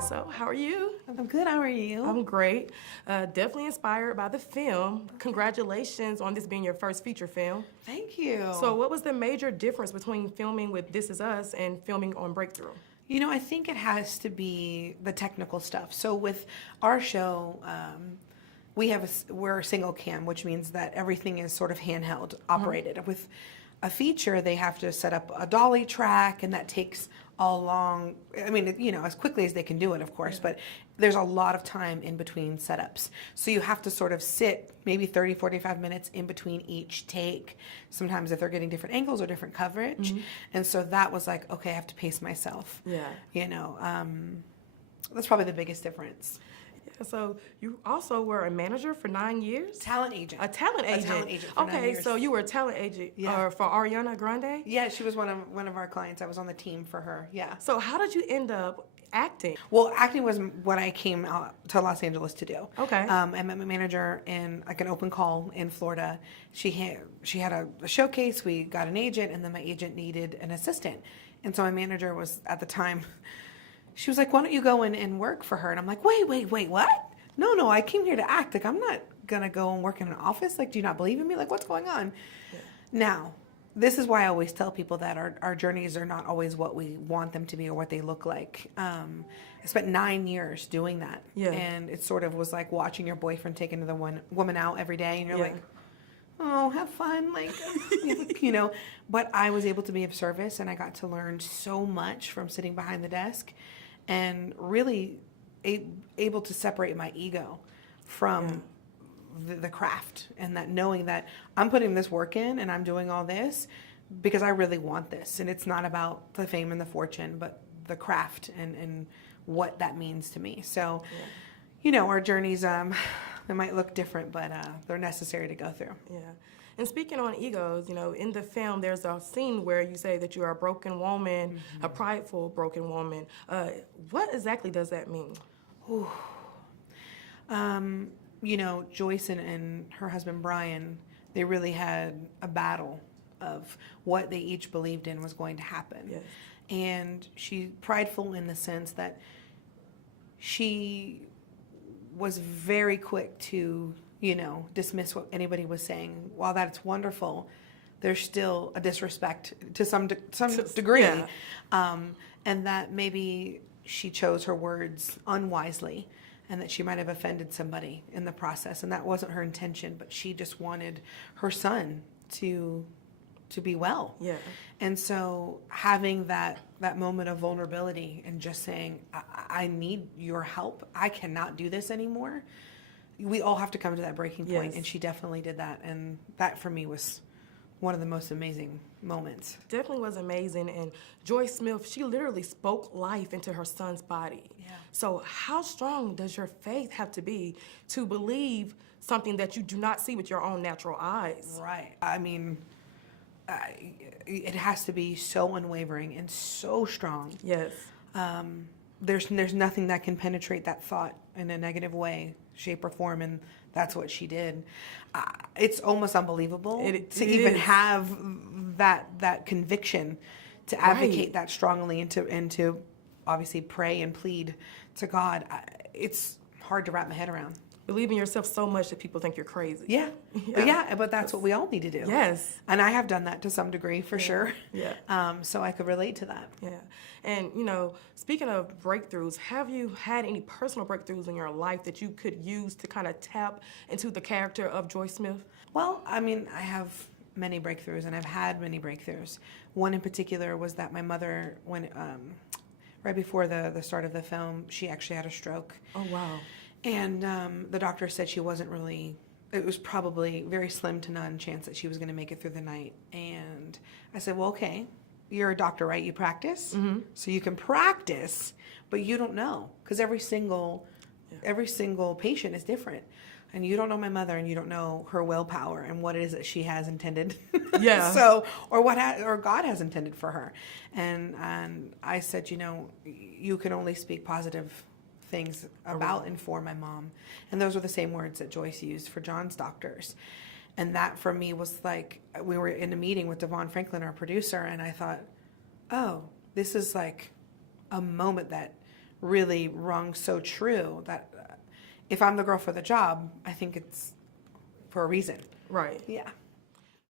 So, how are you? I'm good. How are you? I'm great. Definitely inspired by the film. Congratulations on this being your first feature film. Thank you. So, what was the major difference between filming with This Is Us and filming on Breakthrough? I think it has to be the technical stuff. So with our show, we're a single cam, which means that everything is sort of handheld operated. With a feature, they have to set up a dolly track, and that takes as quickly as they can do it, of course, but there's a lot of time in between setups. So you have to sort of sit maybe 30, 45 minutes in between each take, sometimes if they're getting different angles or different coverage. And so that was like, okay, I have to pace myself. That's probably the biggest difference. So you also were a manager for 9 years? Talent agent. A talent agent. A talent agent for 9 years. So you were a talent agent for Ariana Grande? Yeah, she was one of our clients. I was on the team for her. Yeah. So how did you end up acting? Well, acting was what I came out to Los Angeles to do. Okay. I met my manager in like an open call in Florida. She had a showcase. We got an agent, and then my agent needed an assistant. And so my manager was at the time. She was like, why don't you go in and work for her? And I'm like, wait, what? No, I came here to act. Like, I'm not going to go and work in an office. Like, do you not believe in me? Like, what's going on? Yeah. Now, this is why I always tell people that our journeys are not always what we want them to be or what they look like. I spent 9 years doing that. Yeah. And it sort of was like watching your boyfriend take another woman out every day. And you're like, oh, have fun. Like, But I was able to be of service, and I got to learn so much from sitting behind the desk. And really able to separate my ego from the craft, and that knowing that I'm putting this work in and I'm doing all this because I really want this. And it's not about the fame and the fortune, but the craft and what that means to me. So, our journeys, they might look different, but they're necessary to go through. Yeah. And speaking on egos, in the film, there's a scene where you say that you are a broken woman, a prideful broken woman. What exactly does that mean? Joyce and her husband, Brian, they really had a battle of what they each believed in was going to happen. Yes. And she's prideful in the sense that she was very quick to dismiss what anybody was saying. While that's wonderful, there's still a disrespect to some degree. Yeah. And that maybe she chose her words unwisely, and that she might have offended somebody in the process. And that wasn't her intention, but she just wanted her son to be well. Yeah. And so having that moment of vulnerability and just saying, I need your help. I cannot do this anymore. We all have to come to that breaking point. Yes. And she definitely did that. And that for me was one of the most amazing moments. Definitely was amazing. And Joyce Smith, she literally spoke life into her son's body. Yeah. So how strong does your faith have to be to believe something that you do not see with your own natural eyes? Right. I mean, it has to be so unwavering and so strong. Yes. There's nothing that can penetrate that thought in a negative way, shape, or form, and that's what she did. It's almost unbelievable to even have that conviction to advocate that strongly and to obviously pray and plead to God. It's hard to wrap my head around. Believe in yourself so much that people think you're crazy. Yeah, but that's what we all need to do. Yes. And I have done that to some degree, for sure. Yeah. So I could relate to that. Yeah. And, speaking of breakthroughs, have you had any personal breakthroughs in your life that you could use to kind of tap into the character of Joyce Smith? Well, I mean, I have many breakthroughs, and I've had many breakthroughs. One in particular was that my mother, when right before the start of the film, she actually had a stroke. Oh, wow. And the doctor said she wasn't really, it was probably very slim to none chance that she was going to make it through the night. And I said, well, okay, you're a doctor, right? You practice? Mm-hmm. So you can practice, but you don't know, because every single patient is different. And you don't know my mother, and you don't know her willpower and what it is that she has intended. Yeah. Or God has intended for her. And I said, you can only speak positive things about and for my mom. And those were the same words that Joyce used for John's doctors. And that for me was like, we were in a meeting with Devon Franklin, our producer, and I thought, oh, this is like a moment that really rung so true that if I'm the girl for the job, I think it's for a reason. Right. Yeah.